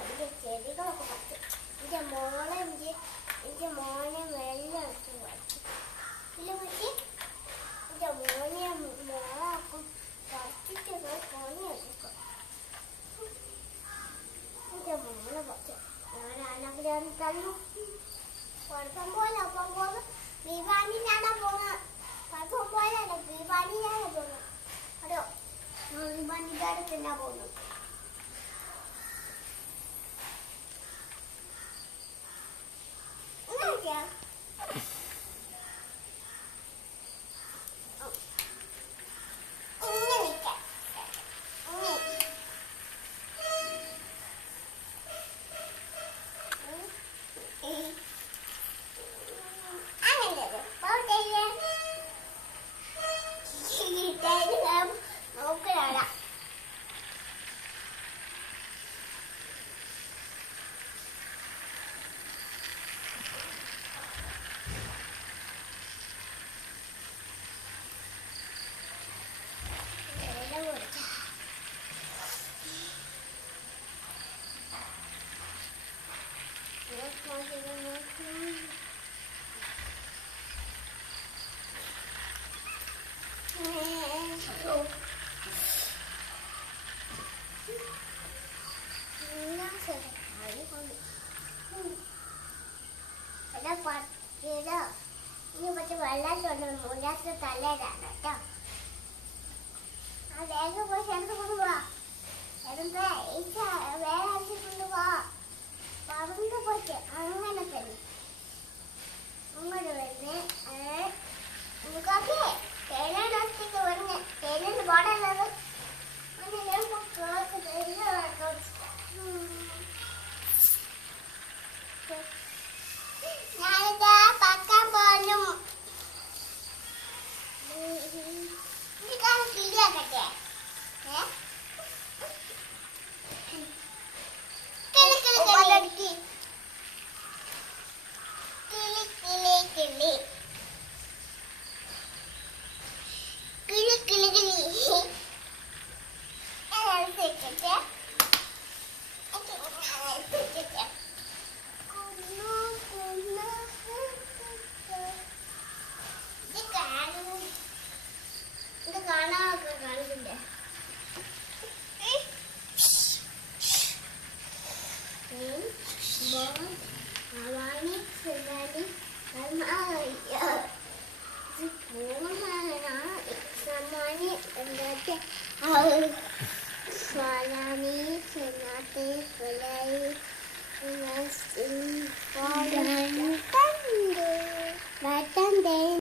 അതിന്റെ ചെടികളൊക്കെ പറിച്ചു. എന്റെ മോളെ എന്റെ മോനെ വെള്ളം എടുത്ത് വച്ചു ഇല്ല പറ്റി എന്റെ മോനെ മോളാക്കും പറിച്ചിട്ട് പണി എടുക്കും. എന്റെ മോളെ പറിച്ചു ഞാൻ അനഗ്രഹം തന്നു. കുഴപ്പം പോലെ ഒപ്പം പോകുന്നു. വിവാനിലാണ് പോകുന്നത്. കുഴപ്പം പോലെയല്ല വിവാനിലാണ് പോകുന്നത്. അതോ വിവാനിക്കാട് തന്നെ പോകുന്നു. ini macam balas orang muda setala dah tak? Ada yang tu boleh saya tu pun buat. Saya tu isa, beras tu pun buat. Baru tu boleh, angin nak ni. Angin ada ni, muka ke? Kena nasi tu warna, kena tu badan lalu. Mana yang muka kena tu. Nada pakai balon. Ini kan kiri ada, ya? Kili kili kili. Kili kili kili. Kili kili kili. Ada sedikit ya? Ada sedikit ya? Awani sedari ramaya semuanya samani enggak salami senate pelai